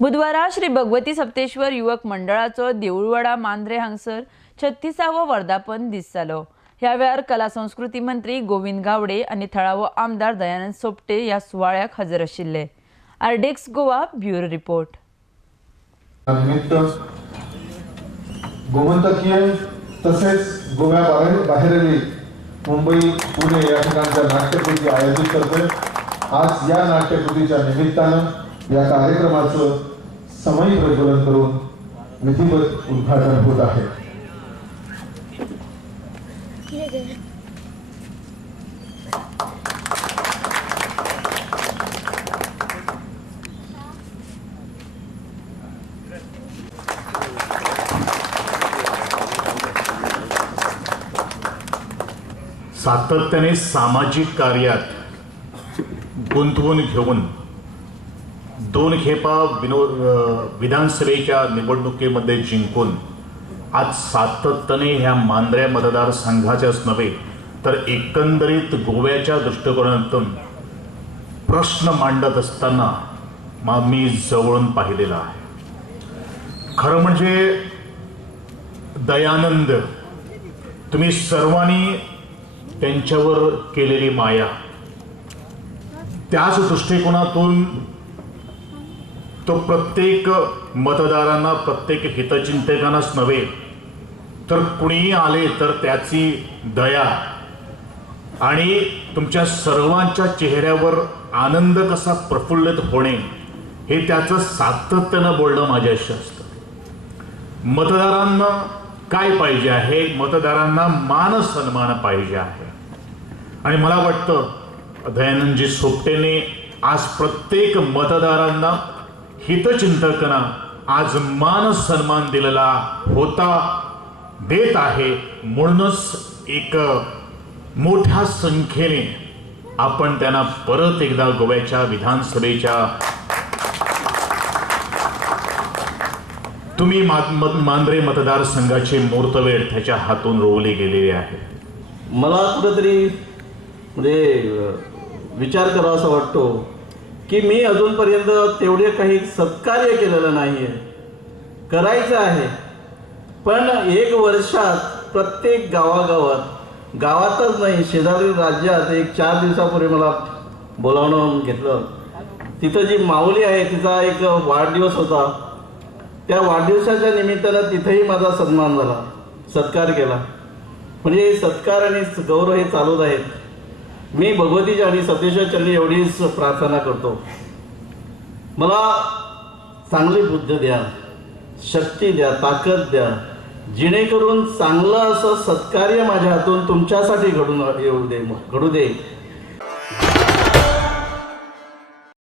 बुधवारा श्री भगवती सप्तेश्वर युवक मंडळाचो देऊळवाडा मांद्रे हांगसर 36वा वर्धापन दीस जालो। ह्या वेळार कला संस्कृती मंत्री गोविंद गावडे आणि थळावो आमदार दयानंद सोपटे ह्या सुवाळ्याक हजर आशिल्ले। आरडेक्स गोवा ब्युरो रिपोर्ट। गोमंतकीय तसेच गोव्या बाहेरील मुंबई पुणे या ठिकाणच्या नाट्यकृती आयोजित करते। आज या नाट्यकृतीच्या निमित्तानं या कार्यक्रमाचं समय प्रज्वलन करून विधिवत उद्घाटन होत आहे। सातत्याने सामाजिक कार्यात गुंतवून घेऊन 2 खेपा विधानसभेच्या निवडणुकीमध्ये जिंकून आज सातत्याने ह्या मांद्रे मतदारसंघाच्याच नव्हे तर एकंदरीत गोव्याच्या दृष्टिकोनातून प्रश्न मांडत असताना मी जवळून पाहिलेला आहे। खरं म्हणजे दयानंद, तुम्ही सर्वांनी त्यांच्यावर केलेली माया, त्याच दृष्टिकोनातून तो प्रत्येक मतदारांना, प्रत्येक हितचिंतकांनाच नव्हे तर कुणीही आले तर त्याची दया आणि तुमच्या सर्वांच्या चेहऱ्यावर आनंद कसा प्रफुल्लित होणे हे त्याचं सातत्यानं बोलणं माझ्याशी असतं। मतदारांना काय पाहिजे आहे? मतदारांना मान सन्मान पाहिजे आहे आणि मला वाटतं दयानंदजी सोपटेने आज प्रत्येक मतदारांना, हितचिंतकांना आज मान सन्मान दिलेला होता, देत आहे। म्हणूनच एक मोठ्या संख्येने आपण त्यांना परत एकदा गोव्याच्या विधानसभेच्या तुम्ही मांद्रे मतदारसंघाचे मुहूर्तवेळ त्याच्या हातून रोवले गेलेले आहे। मला कुठेतरी म्हणजे विचार करावासा वाटतो की मी अजूनपर्यंत तेवढे काही सत्कार्य केलेलं नाही आहे, करायचं आहे। पण 1 वर्षात प्रत्येक गावातच नाही, शेजारील राज्यात एक 4 दिवसापूर्वी मला बोलावणं घेतलं। तिथं जी माऊली आहे तिचा एक वाढदिवस होता, त्या वाढदिवसाच्या निमित्तानं तिथेही माझा सन्मान झाला, सत्कार केला। म्हणजे सत्कार आणि गौरव हे चालूच आहेत। मी भगवतीच्या आणि सतेश्वर चरणी एवढीच प्रार्थना करतो, मला चांगली बुद्ध द्या, शक्ती द्या, ताकद द्या, जेणेकरून चांगलं असं सत्कार्य माझ्या हातून तुमच्यासाठी घडू दे